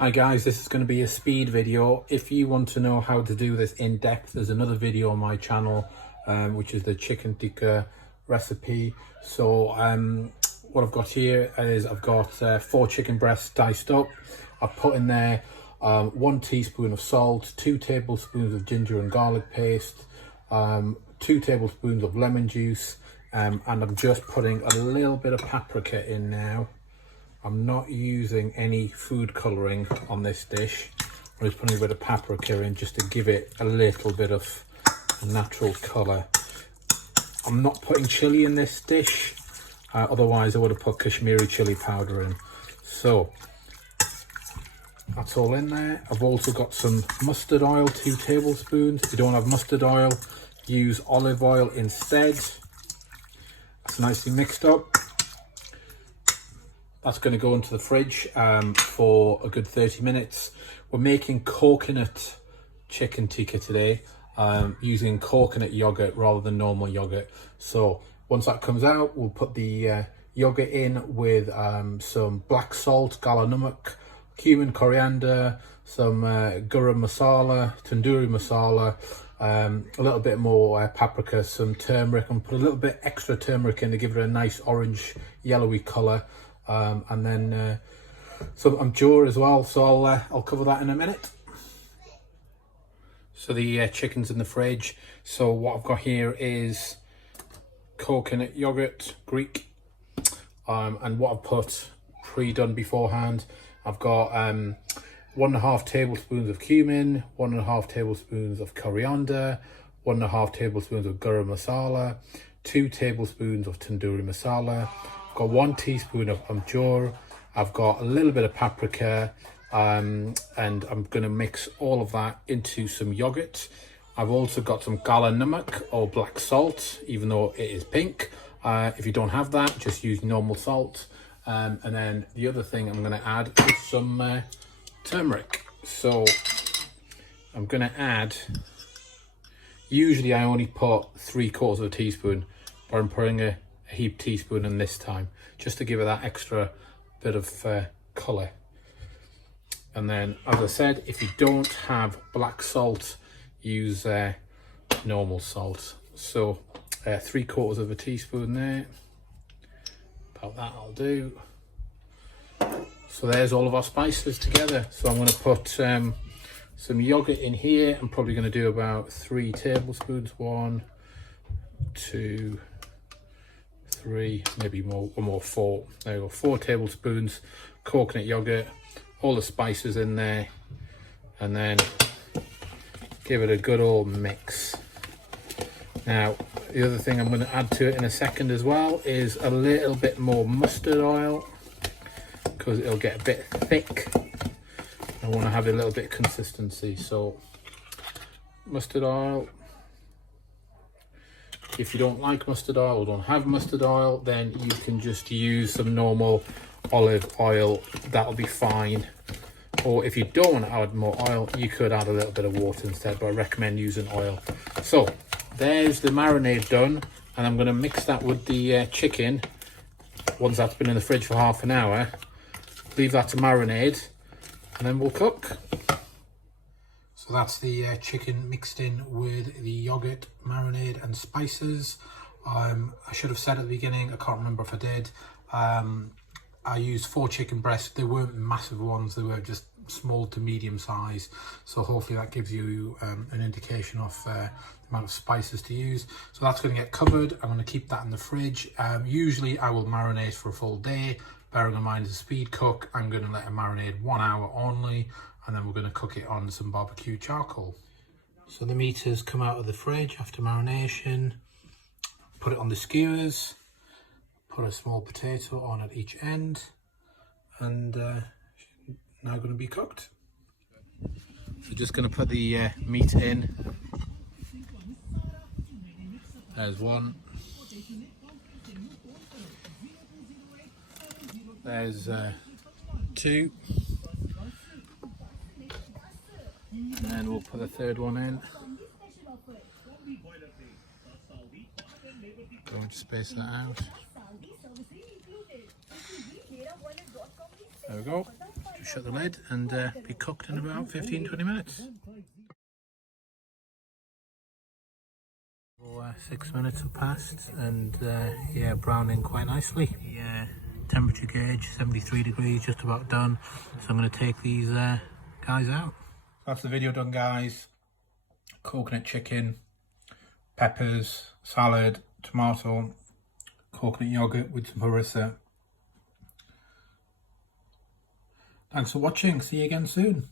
Hi guys, this is going to be a speed video. If you want to know how to do this in depth, there's another video on my channel, which is the chicken tikka recipe. So what I've got here is I've got 4 chicken breasts diced up. I've put in there 1 teaspoon of salt, 2 tablespoons of ginger and garlic paste, 2 tablespoons of lemon juice, and I'm just putting a little bit of paprika in now. I'm not using any food colouring on this dish. I'm just putting a bit of paprika in just to give it a little bit of natural colour. I'm not putting chilli in this dish, otherwise I would have put Kashmiri chilli powder in. So that's all in there. I've also got some mustard oil, 2 tablespoons. If you don't have mustard oil, use olive oil instead. That's nicely mixed up. That's going to go into the fridge for a good 30 minutes. We're making coconut chicken tikka today, using coconut yogurt rather than normal yogurt. So once that comes out, we'll put the yogurt in with some black salt, gala namak, cumin, coriander, some garam masala, tandoori masala, a little bit more paprika, some turmeric, and put a little bit extra turmeric in to give it a nice orange yellowy colour. And then some amchur as well, so I'll cover that in a minute. So the chicken's in the fridge. So what I've got here is coconut yogurt, Greek, and what I've put pre-done beforehand. I've got 1.5 tablespoons of cumin, 1.5 tablespoons of coriander, 1.5 tablespoons of garam masala, 2 tablespoons of tandoori masala. I've got 1 teaspoon of amchur. I've got a little bit of paprika, and I'm going to mix all of that into some yogurt. I've also got some gala namak or black salt, even though it is pink. If you don't have that, just use normal salt. And then the other thing I'm going to add is some turmeric. So I'm going to add, usually I only put 3/4 teaspoon, but I'm putting a heap teaspoon in this time, just to give it that extra bit of colour. And then, as I said, if you don't have black salt, use normal salt. So 3/4 teaspoon there, about that I'll do. So there's all of our spices together. So I'm going to put some yogurt in here. I'm probably going to do about 3 tablespoons. 1, 2, 3, maybe more, 4. There you go, 4 tablespoons coconut yogurt, all the spices in there, and then give it a good old mix. Now the other thing I'm going to add to it in a second as well is a little bit more mustard oil, because it'll get a bit thick. I want to have a little bit of consistency, so mustard oil. If you don't like mustard oil or don't have mustard oil, then you can just use some normal olive oil. That'll be fine. Or if you don't want to add more oil, you could add a little bit of water instead, but I recommend using oil. So there's the marinade done, and I'm going to mix that with the chicken. Once that's been in the fridge for half an hour, leave that to marinate, and then we'll cook. So that's the chicken mixed in with the yogurt, marinade and spices. I should have said at the beginning, I can't remember if I did, I used 4 chicken breasts. They weren't massive ones, they were just small to medium size. So hopefully that gives you an indication of the amount of spices to use. So that's going to get covered. I'm going to keep that in the fridge. Usually I will marinate for a full day. Bearing in mind it's a speed cook, I'm going to let it marinate 1 hour only, and then we're going to cook it on some barbecue charcoal. So the meat has come out of the fridge after marination. Put it on the skewers, put a small potato on at each end, and now going to be cooked. So just going to put the meat in. There's 1. There's 2. And then we'll put the 3rd one in. Going to space that out. There we go. shut the lid and be cooked in about 15-20 minutes. 6 minutes have passed and yeah, browning quite nicely. The temperature gauge 73 degrees, just about done. So I'm going to take these guys out. That's the video done, guys. Coconut chicken, peppers, salad, tomato, coconut yogurt with some harissa. Thanks for watching. See you again soon.